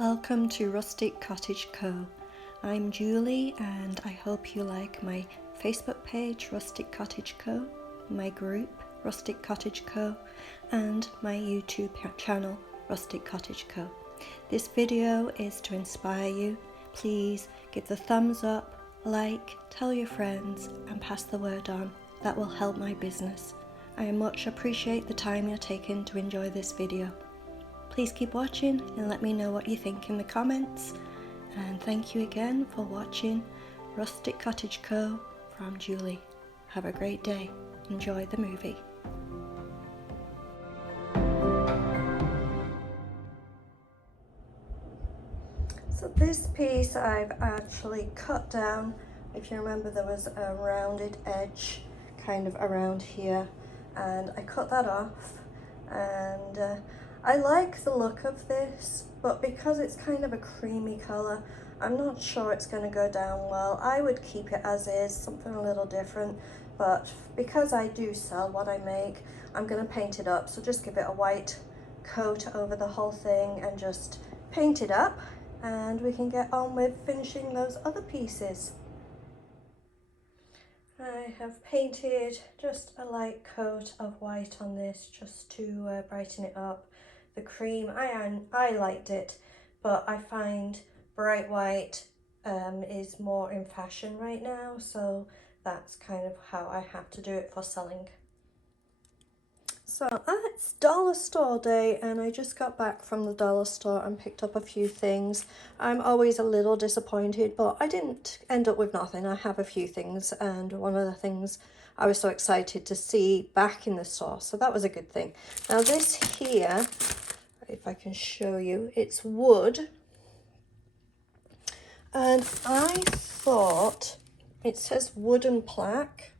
Welcome to Rustic Cottage Co. I'm Julie and I hope you like my Facebook page Rustic Cottage Co, my group Rustic Cottage Co and my YouTube channel Rustic Cottage Co. This video is to inspire you. Please give the thumbs up, like, tell your friends and pass the word on. That will help my business. I much appreciate the time you're taking to enjoy this video. Please keep watching and let me know what you think in the comments. And thank you again for watching Rustic Cottage Co. from Julie. Have a great day. Enjoy the movie. So this piece I've actually cut down. If you remember, there was a rounded edge kind of around here and I cut that off, and I like the look of this, but because it's kind of a creamy colour, I'm not sure it's going to go down well. I would keep it as is, something a little different, but because I do sell what I make, I'm going to paint it up. So just give it a white coat over the whole thing and just paint it up, and we can get on with finishing those other pieces. I have painted just a light coat of white on this just to brighten it up. The cream, I liked it, but I find bright white is more in fashion right now, so that's kind of how I have to do it for selling. So it's dollar store day and I just got back from the dollar store and picked up a few things. I'm always a little disappointed, but I didn't end up with nothing. I have a few things, and one of the things I was so excited to see back in the store, so that was a good thing. Now this here, if I can show you, it's wood, and I thought it says wooden plaque,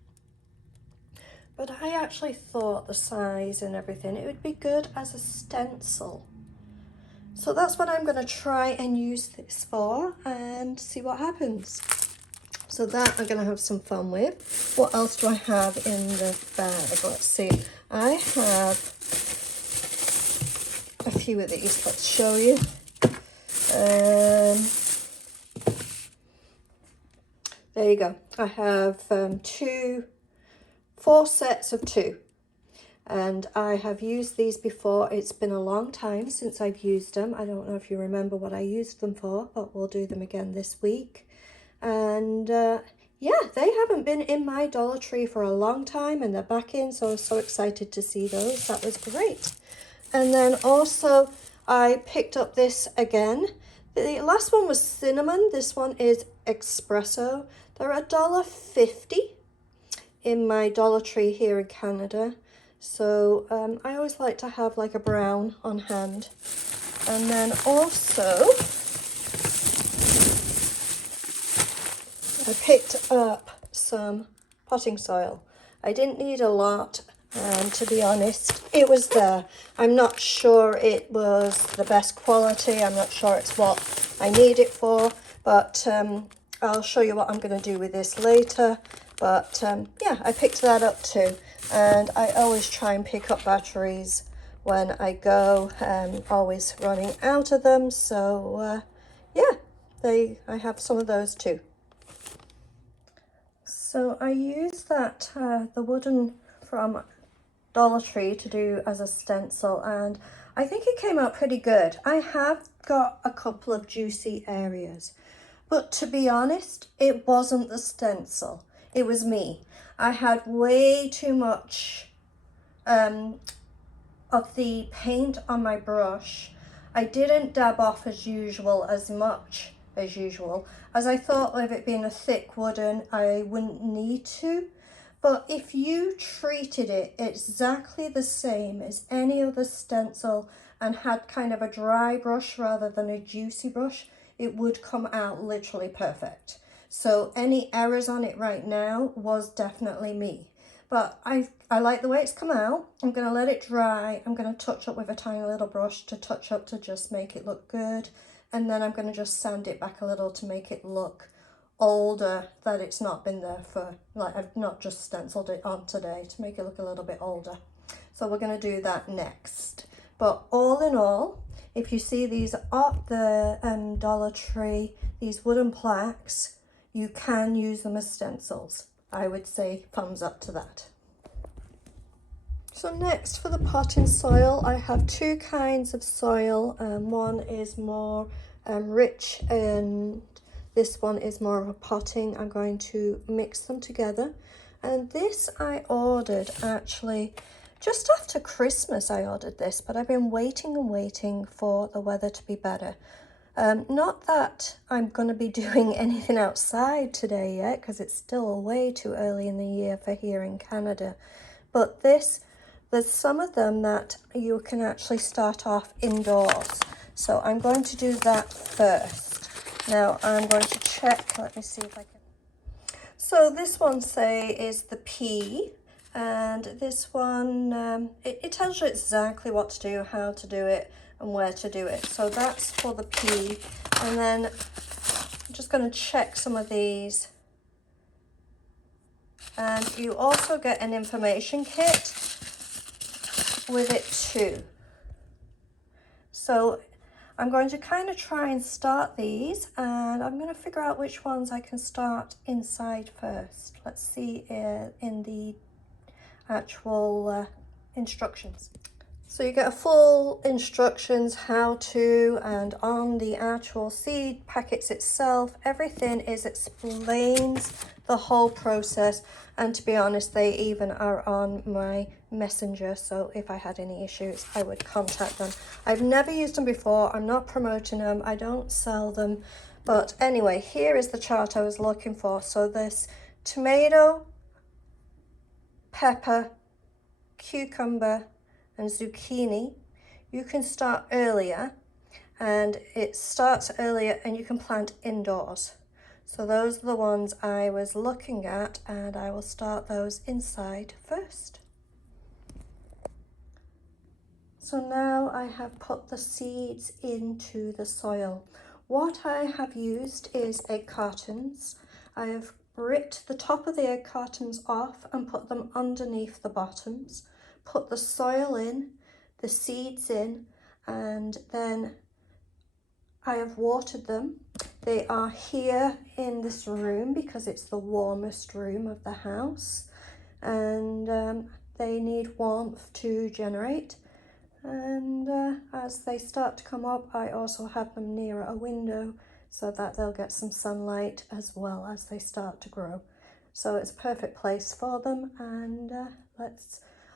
but I actually thought the size and everything, it would be good as a stencil. So that's what I'm going to try and use this for and see what happens. So that I'm going to have some fun with. What else do I have in the bag? Let's see. I have a few of these. Let's show you. There you go. I have 4 sets of 2, and I have used these before. It's been a long time since I've used them. I don't know if you remember what I used them for, but we'll do them again this week. And yeah, they haven't been in my Dollar Tree for a long time and they're back in, so I was so excited to see those. That was great. And then also I picked up this again. The last one was cinnamon. This one is espresso. They're $1.50 in my Dollar Tree here in Canada. So I always like to have like a brown on hand. And then also I picked up some potting soil. I didn't need a lot, and to be honest, it was there. I'm not sure it was the best quality. I'm not sure it's what I need it for, but I'll show you what I'm going to do with this later. But yeah, I picked that up too, and I always try and pick up batteries when I go. Always running out of them, so yeah, I have some of those too. So I used that the wooden from Dollar Tree to do as a stencil, and I think it came out pretty good. I have got a couple of juicy areas, but to be honest, it wasn't the stencil. It was me. I had way too much of the paint on my brush. I didn't dab off as much as usual, as I thought with it being a thick wooden, I wouldn't need to. But if you treated it exactly the same as any other stencil and had kind of a dry brush rather than a juicy brush, it would come out literally perfect. So any errors on it right now was definitely me. But I like the way it's come out. I'm going to let it dry. I'm going to touch up with a tiny little brush to touch up to just make it look good. And then I'm going to just sand it back a little to make it look older, that it's not been there for, like, I've not just stenciled it on today, to make it look a little bit older. So we're going to do that next. But all in all, if you see these at the Dollar Tree, these wooden plaques, you can use them as stencils. I would say thumbs up to that. So next, for the potting soil, I have two kinds of soil. One is more rich and this one is more of a potting. I'm going to mix them together. And this I ordered actually just after Christmas. I ordered this, but I've been waiting and waiting for the weather to be better. Not that I'm going to be doing anything outside today yet, because it's still way too early in the year for here in Canada. But there's some of them that you can actually start off indoors. So I'm going to do that first. Now I'm going to check, let me see if I can. So this one, say, is the pea. And this one, it tells you exactly what to do, how to do it, and where to do it. So that's for the pea. And then I'm just going to check some of these. And you also get an information kit with it too. So I'm going to kind of try and start these, and I'm going to figure out which ones I can start inside first. Let's see in the actual instructions. So you get a full instructions how to, and on the actual seed packets itself, everything is explains the whole process. And to be honest, they even are on my messenger, so if I had any issues I would contact them. I've never used them before, I'm not promoting them, I don't sell them, but anyway, here is the chart I was looking for. So this tomato, pepper, cucumber and zucchini, you can start earlier, and it starts earlier and you can plant indoors. So those are the ones I was looking at, and I will start those inside first. So now I have put the seeds into the soil. What I have used is egg cartons. I have ripped the top of the egg cartons off and put them underneath the bottoms, put the soil in, the seeds in, and then I have watered them. They are here in this room because it's the warmest room of the house, and they need warmth to generate. And as they start to come up, I also have them near a window so that they'll get some sunlight as well as they start to grow. So it's a perfect place for them, and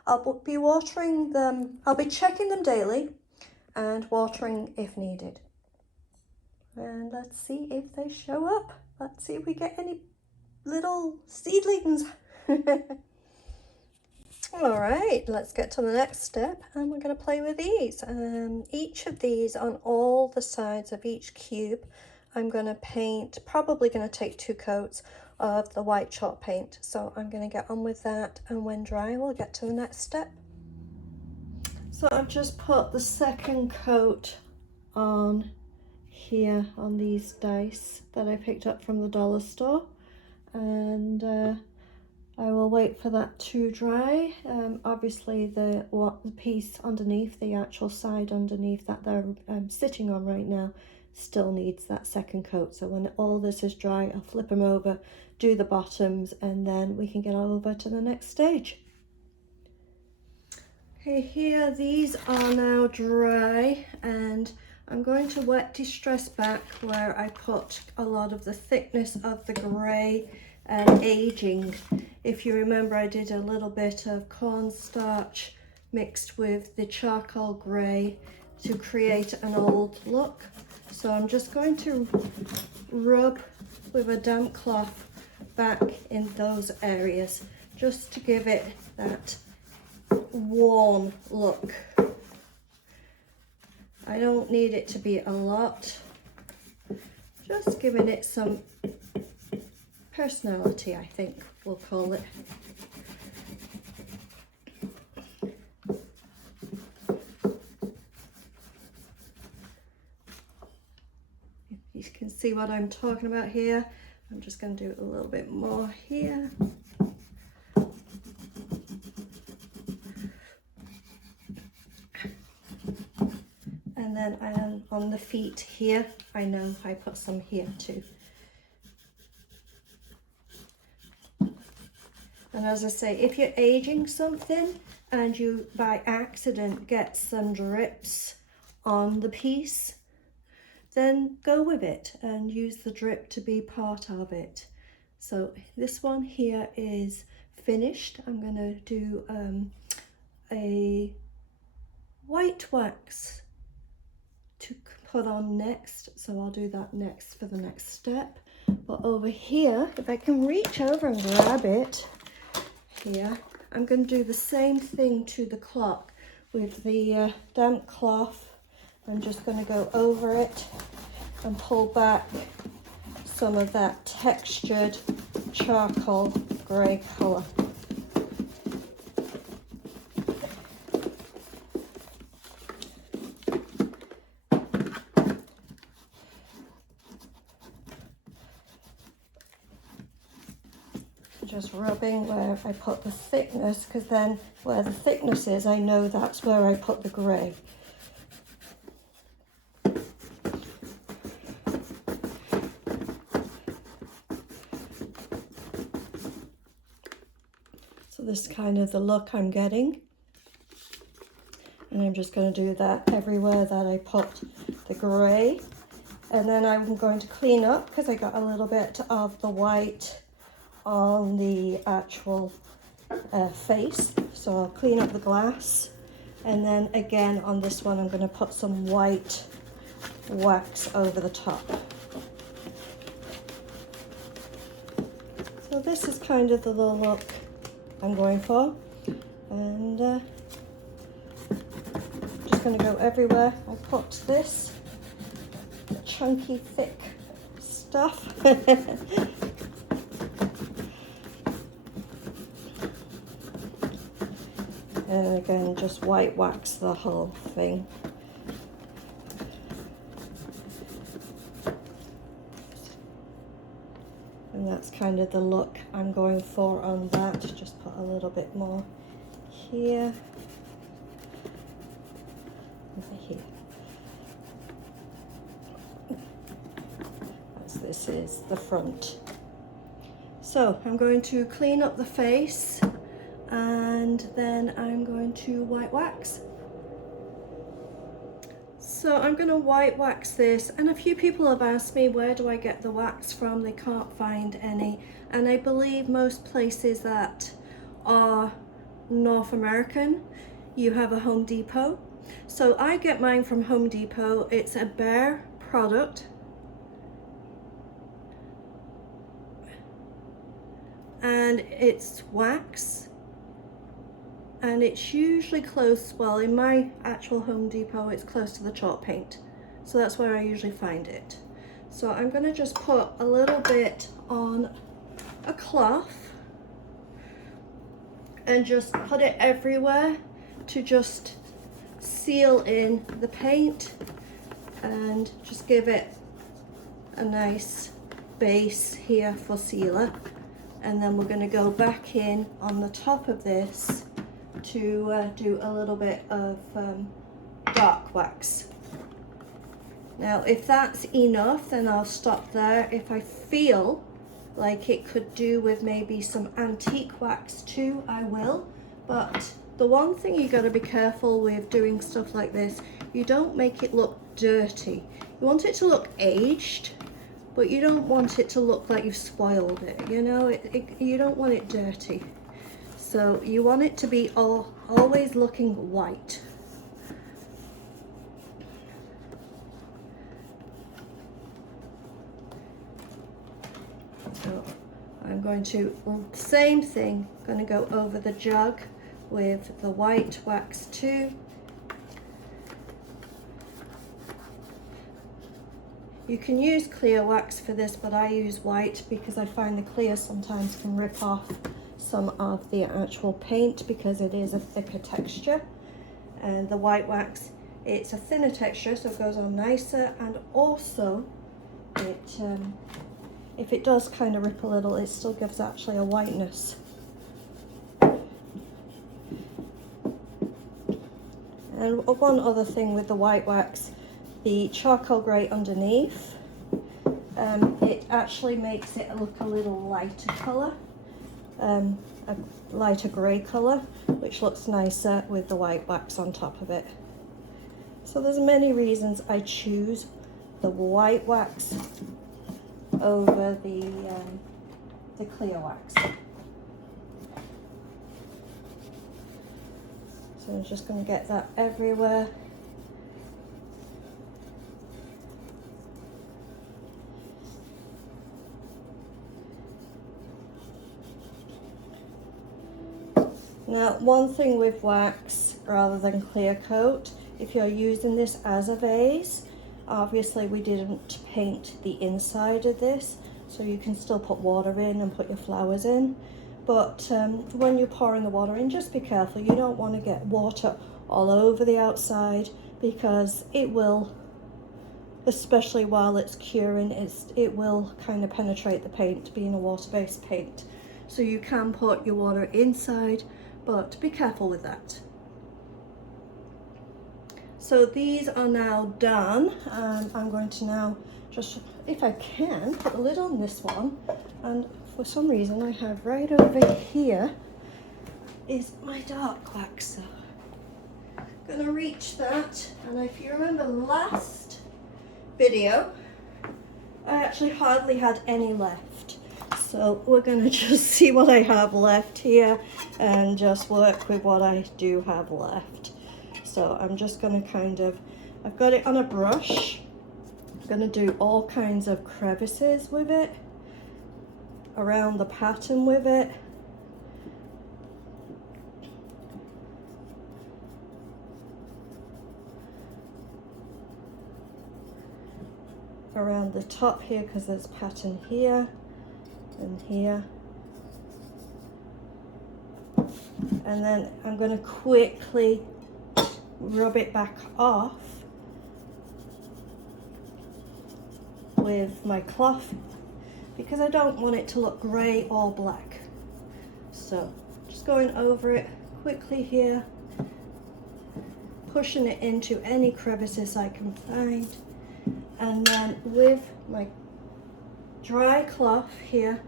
I'll be watering them. I'll be checking them daily and watering if needed. And let's see if they show up. Let's see if we get any little seedlings. All right, let's get to the next step, and we're going to play with these. Each of these, on all the sides of each cube, I'm going to paint, probably going to take 2 coats of the white chalk paint. So I'm going to get on with that, and when dry, we'll get to the next step. So I've just put the second coat on here on these dice that I picked up from the dollar store, and I will wait for that to dry. Obviously the piece underneath, the actual side underneath that they're sitting on right now, still needs that second coat. So when all this is dry, I'll flip them over, do the bottoms, and then we can get over to the next stage. Okay, here these are now dry, and I'm going to wet distress back where I put a lot of the thickness of the grey and aging. If you remember, I did a little bit of cornstarch mixed with the charcoal grey to create an old look. So I'm just going to rub with a damp cloth back in those areas just to give it that warm look. I don't need it to be a lot, just giving it some personality, I think we'll call it. If you can see what I'm talking about here, I'm just going to do a little bit more here. then on the feet here, I know I put some here too. And as I say, if you're aging something and you by accident get some drips on the piece, then go with it and use the drip to be part of it. So this one here is finished. I'm going to do a white wax to put on next, so I'll do that next for the next step. But over here, if I can reach over and grab it here, I'm going to do the same thing to the clock with the damp cloth. I'm just going to go over it and pull back some of that textured charcoal grey colour. Just rubbing where I put the thickness, because then where the thickness is, I know that's where I put the grey. So this is kind of the look I'm getting. And I'm just going to do that everywhere that I put the grey. And then I'm going to clean up, because I got a little bit of the white on the actual face, so I'll clean up the glass, and then again on this one I'm going to put some white wax over the top. So this is kind of the look I'm going for, and just going to go everywhere I put this chunky thick stuff. And again, just white wax the whole thing. And that's kind of the look I'm going for on that. Just put a little bit more here. Over here. As this is the front. So I'm going to clean up the face, and then I'm going to white wax. So I'm going to white wax this, and a few people have asked me where do I get the wax from. They can't find any, and I believe most places that are North American, you have a Home Depot. So I get mine from Home Depot. It's a Bare product, and it's wax. And it's usually close, well, in my actual Home Depot, it's close to the chalk paint. So that's where I usually find it. So I'm going to just put a little bit on a cloth and just put it everywhere to just seal in the paint and just give it a nice base here for sealer. And then we're going to go back in on the top of this to do a little bit of dark wax. Now if that's enough, then I'll stop there. If I feel like it could do with maybe some antique wax too, I will. But the one thing you got to be careful with doing stuff like this, you don't make it look dirty. You want it to look aged, but you don't want it to look like you've spoiled it, you know, you don't want it dirty. So you want it to be always looking white. So I'm going to, same thing, going to go over the jug with the white wax too. You can use clear wax for this, but I use white because I find the clear sometimes can rip off some of the actual paint because it is a thicker texture, and the white wax, it's a thinner texture, so it goes on nicer, and also it if it does kind of rip a little, it still gives actually a whiteness. And one other thing with the white wax, the charcoal grey underneath. It actually makes it look a little lighter colour, a lighter grey colour, which looks nicer with the white wax on top of it. So there's many reasons I choose the white wax over the clear wax. So I'm just going to get that everywhere. Now, one thing with wax rather than clear coat, if you're using this as a vase, obviously we didn't paint the inside of this, so you can still put water in and put your flowers in. But when you're pouring the water in, just be careful. You don't want to get water all over the outside, because it will, especially while it's curing, it will kind of penetrate the paint, being a water-based paint. So you can put your water inside, but be careful with that. So these are now done, and I'm going to now just, if I can, put a lid on this one. And for some reason I have right over here is my dark wax. So I'm gonna reach that, and if you remember last video, I actually hardly had any left. So we're gonna just see what I have left here and just work with what I do have left. So I'm just gonna kind of, I've got it on a brush. I'm gonna do all kinds of crevices with it, around the pattern with it. Around the top here, because there's pattern here and here. And then I'm going to quickly rub it back off with my cloth, because I don't want it to look grey or black. So just going over it quickly here, pushing it into any crevices I can find. And then with my dry cloth here,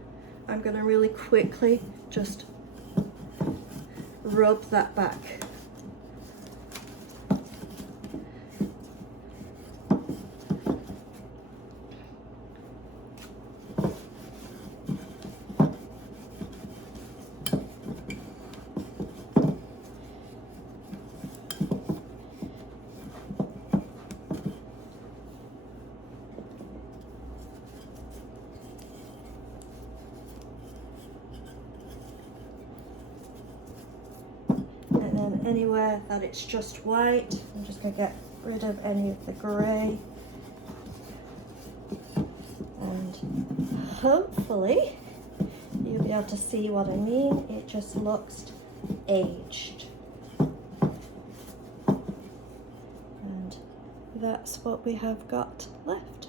I'm going to really quickly just rub that back. Anywhere that it's just white, I'm just going to get rid of any of the grey, and hopefully you'll be able to see what I mean. It just looks aged, and that's what we have got left.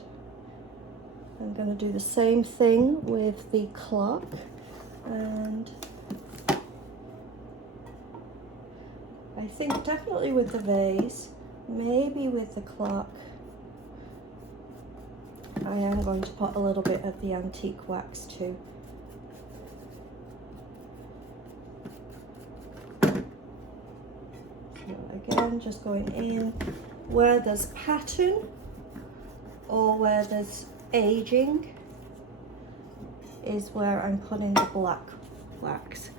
I'm going to do the same thing with the clock, and I think definitely with the vase, maybe with the clock, I am going to put a little bit of the antique wax too. So again, just going in where there's pattern or where there's aging is where I'm putting the black wax.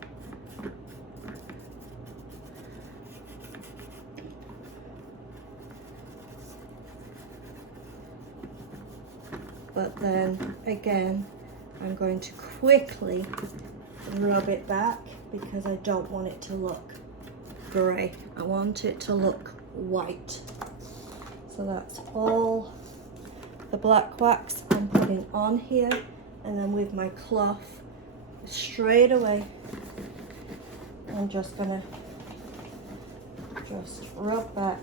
But then again, I'm going to quickly rub it back, because I don't want it to look grey. I want it to look white. So that's all the black wax I'm putting on here, and then with my cloth straight away, I'm just gonna just rub back.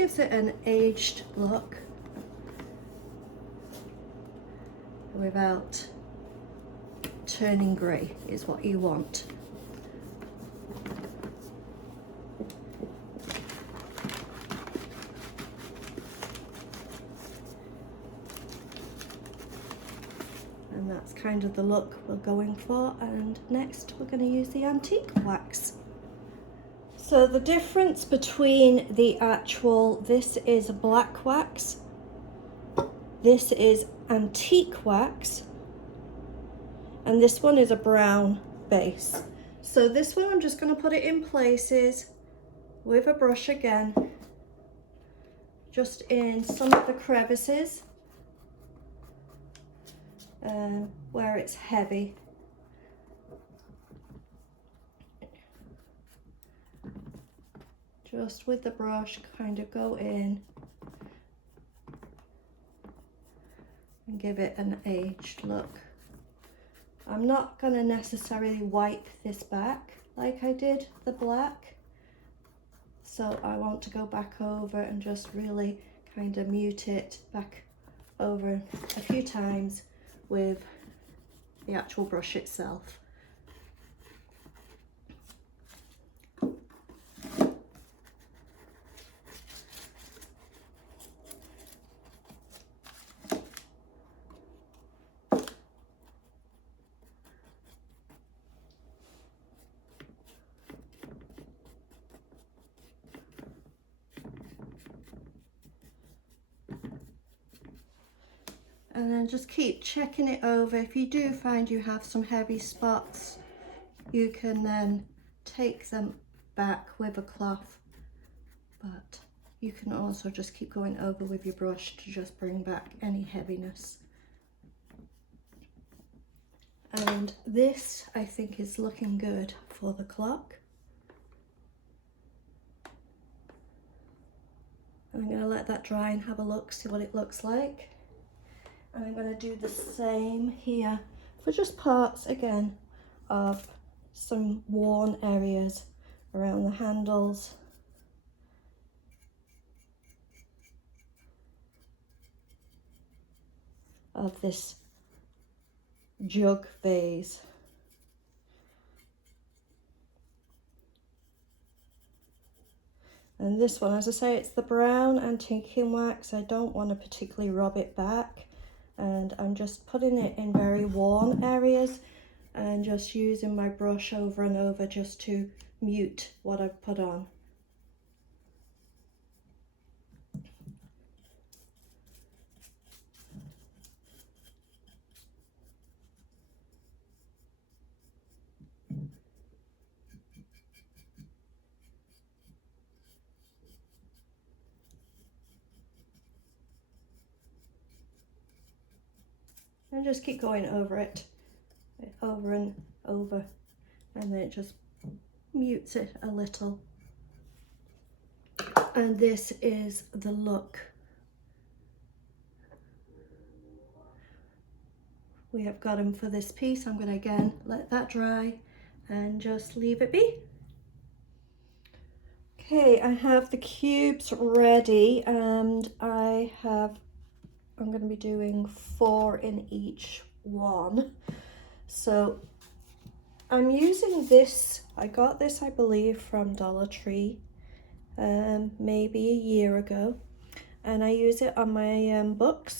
gives it an aged look without turning grey is what you want. And that's kind of the look we're going for. And next we're going to use the antique wax. So the difference between the actual, this is black wax, this is antique wax, and this one is a brown base. So this one I'm just going to put it in places with a brush again, just in some of the crevices where it's heavy. Just with the brush, kind of go in and give it an aged look. I'm not going to necessarily wipe this back like I did the black, so I want to go back over and just really kind of mute it back over a few times with the actual brush itself. And then just keep checking it over. If you do find you have some heavy spots, you can then take them back with a cloth, but you can also just keep going over with your brush to just bring back any heaviness. And this, I think, is looking good for the clock. I'm going to let that dry and have a look, see what it looks like. And I'm going to do the same here for just parts again of some worn areas around the handles. Of this jug vase. And this one, as I say, it's the brown antique wax. I don't want to particularly rub it back. And I'm just putting it in very worn areas and just using my brush over and over just to mute what I've put on. And just keep going over it, over and over, and then it just mutes it a little. And this is the look we have got him for this piece. I'm going to again let that dry and just leave it be. Okay, I have the cubes ready, and I'm going to be doing 4 in each one. So I'm using this, I got this I believe from Dollar Tree maybe a year ago, and I use it on my book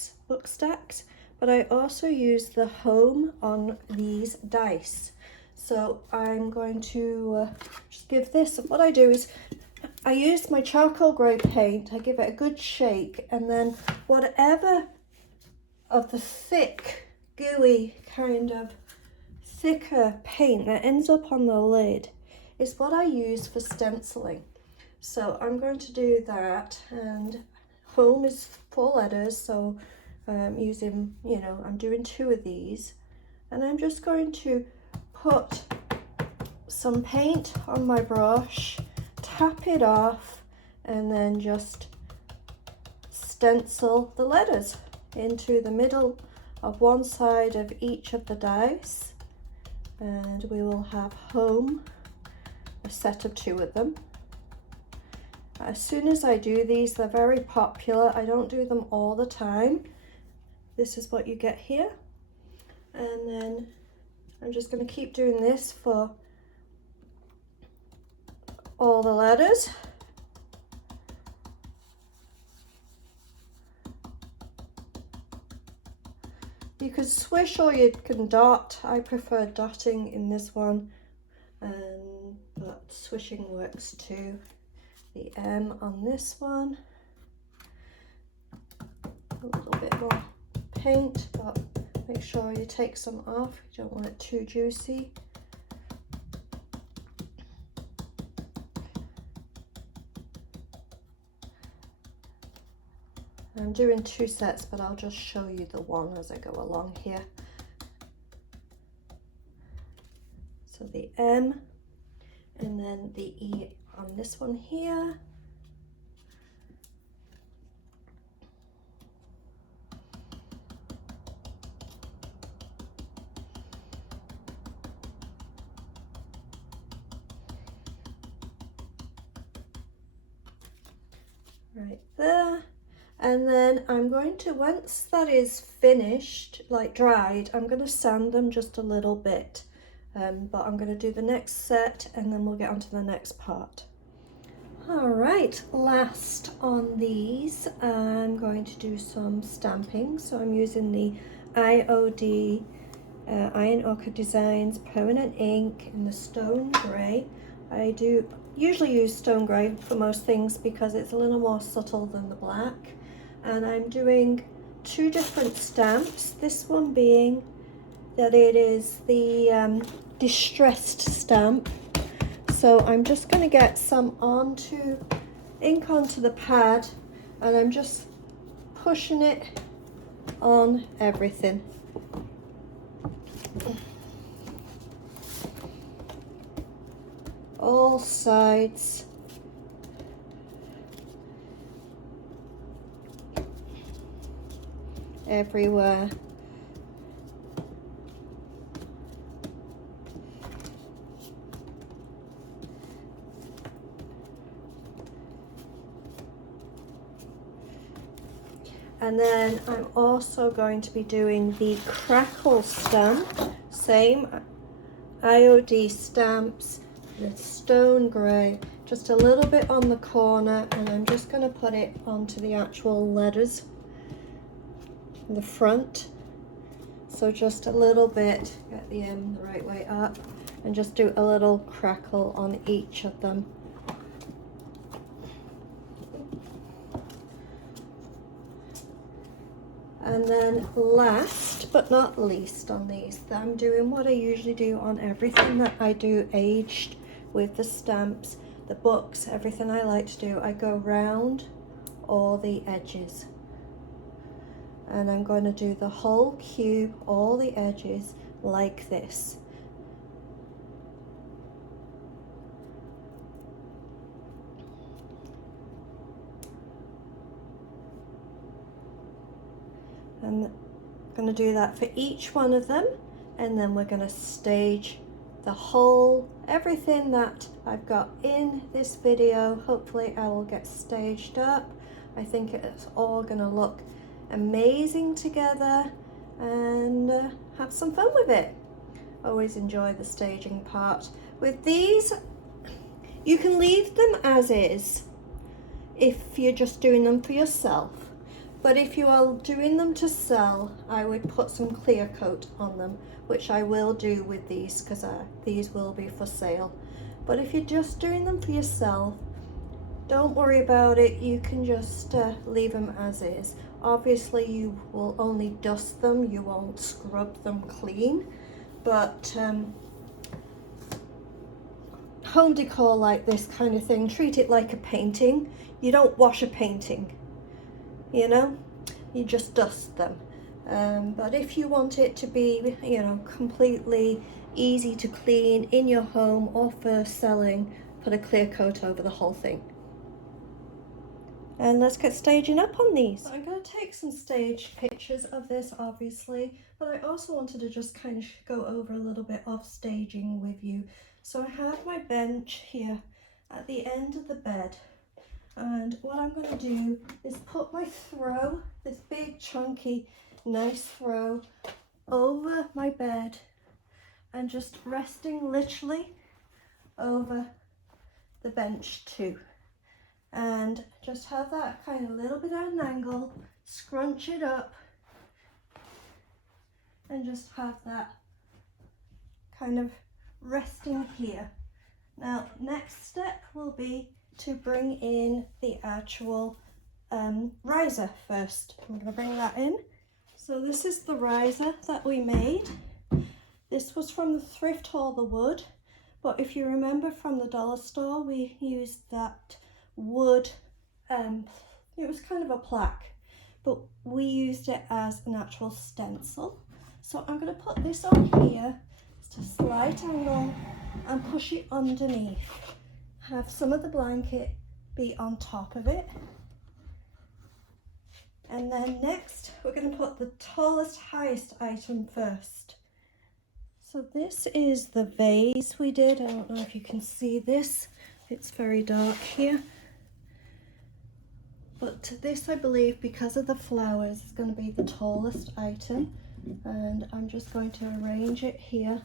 stacks, but I also use the home on these dice. So I'm going to just give this, what I do is I use my charcoal grey paint, I give it a good shake, and then whatever of the thick, gooey, kind of thicker paint that ends up on the lid is what I use for stenciling. So I'm going to do that, and home is 4 letters, so I'm using, I'm doing 2 of these, and I'm just going to put some paint on my brush, tap it off, and then just stencil the letters into the middle of one side of each of the dice, and we will have home, a set of 2 of them, As soon as I do these, they're very popular. I don't do them all the time. This is what you get here. And then I'm just going to keep doing this for all the letters. You could swish or you can dot. I prefer dotting in this one, but swishing works too. The M on this one. A little bit more paint, but make sure you take some off. You don't want it too juicy. I'm doing 2 sets, but I'll just show you the one as I go along here. So the M, and then the E on this one here. Right there. And then I'm going to, once that is finished, like dried, I'm going to sand them just a little bit. But I'm going to do the next set and then we'll get on to the next part. All right, last on these, I'm going to do some stamping. So I'm using the IOD Iron Ochre Designs Permanent Ink in the Stone Grey. I do usually use Stone Grey for most things because it's a little more subtle than the black. And I'm doing 2 different stamps, this one being that it is the distressed stamp. So I'm just going to get some ink onto the pad, and I'm just pushing it on everything. All sides. Everywhere. And then I'm also going to be doing the crackle stamp, same IOD stamps, the Stone Grey, just a little bit on the corner, and I'm just going to put it onto the actual letters in the front. So just a little bit, get the M the right way up, and just do a little crackle on each of them. And then last but not least on these, I'm doing what I usually do on everything that I do aged with the stamps, the books, everything I like to do. I go round all the edges. And I'm going to do the whole cube, all the edges, like this. And I'm going to do that for each one of them, and then we're going to stage the whole, everything that I've got in this video. Hopefully I will get staged up. I think it's all going to look amazing together, and have some fun with it. Always enjoy the staging part. With these, you can leave them as is if you're just doing them for yourself, but if you are doing them to sell, I would put some clear coat on them, which I will do with these because these will be for sale. But if you're just doing them for yourself, don't worry about it. You can just leave them as is. Obviously you will only dust them, you won't scrub them clean, but home decor like this kind of thing, treat it like a painting. You don't wash a painting, you know, you just dust them. But if you want it to be, you know, completely easy to clean in your home or for selling, put a clear coat over the whole thing. And let's get staging up on these. I'm going to take some stage pictures of this, obviously, but I also wanted to just kind of go over a little bit of staging with you. So I have my bench here at the end of the bed, And what I'm going to do is put my throw, this big chunky nice throw, over my bed and just resting literally over the bench too. And just have that kind of little bit at an angle, scrunch it up and just have that kind of resting here. Now, next step will be to bring in the actual riser first. I'm going to bring that in. So this is the riser that we made. This was from the thrift haul, the wood, but if you remember from the dollar store, we used that wood, it was kind of a plaque, but we used it as an actual stencil. So I'm going to put this on here, just a slight angle, and push it underneath. Have some of the blanket be on top of it. And then next, we're going to put the tallest, highest item first. So this is the vase we did. I don't know if you can see this. It's very dark here. But this, I believe, because of the flowers, is going to be the tallest item. And I'm just going to arrange it here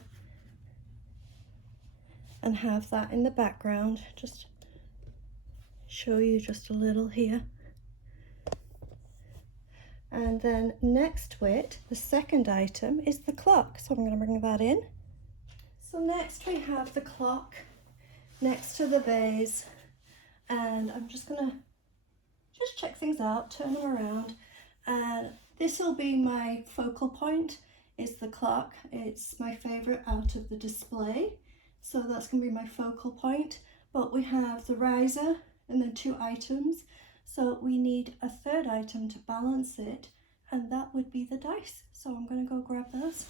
and have that in the background. Just show you just a little here. And then next to it, the second item is the clock. So I'm going to bring that in. So next we have the clock next to the vase. And I'm just going to just check things out, turn them around. And this will be my focal point, is the clock. It's my favorite out of the display. So that's going to be my focal point. But we have the riser and then 2 items. So we need a third item to balance it, and that would be the dice. So I'm going to go grab those.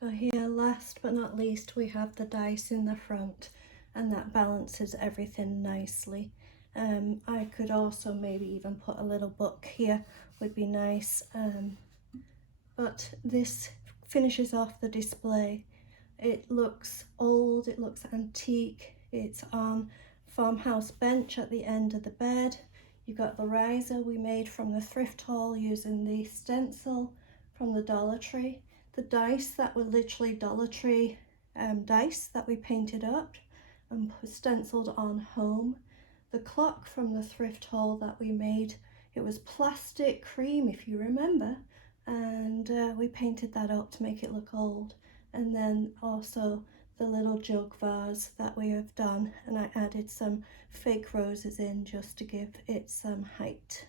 So here, last but not least, we have the dice in the front, and that balances everything nicely. I could also maybe even put a little book here, would be nice. But this finishes off the display. It looks old, it looks antique. It's on farmhouse bench at the end of the bed. You've got the riser we made from the thrift haul using the stencil from the Dollar Tree. The dice that were literally Dollar Tree dice that we painted up and stenciled on home. The clock from the thrift haul that we made, it was plastic cream if you remember, and we painted that up to make it look old. And then also the little jug vase that we have done, and I added some fake roses in just to give it some height.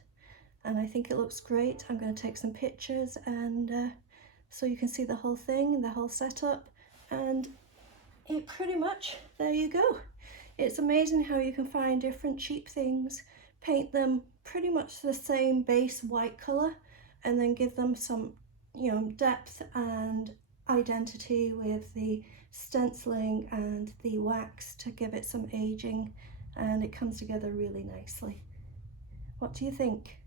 And I think it looks great. I'm going to take some pictures and so you can see the whole thing, the whole setup, and it pretty much, there you go. It's amazing how you can find different cheap things, paint them pretty much the same base white colour, and then give them some, you know, depth and identity with the stenciling and the wax to give it some aging, and it comes together really nicely. What do you think?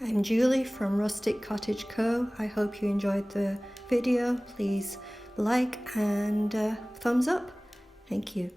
I'm Julie from Rustic Cottage Co. I hope you enjoyed the video. Please like and thumbs up. Thank you.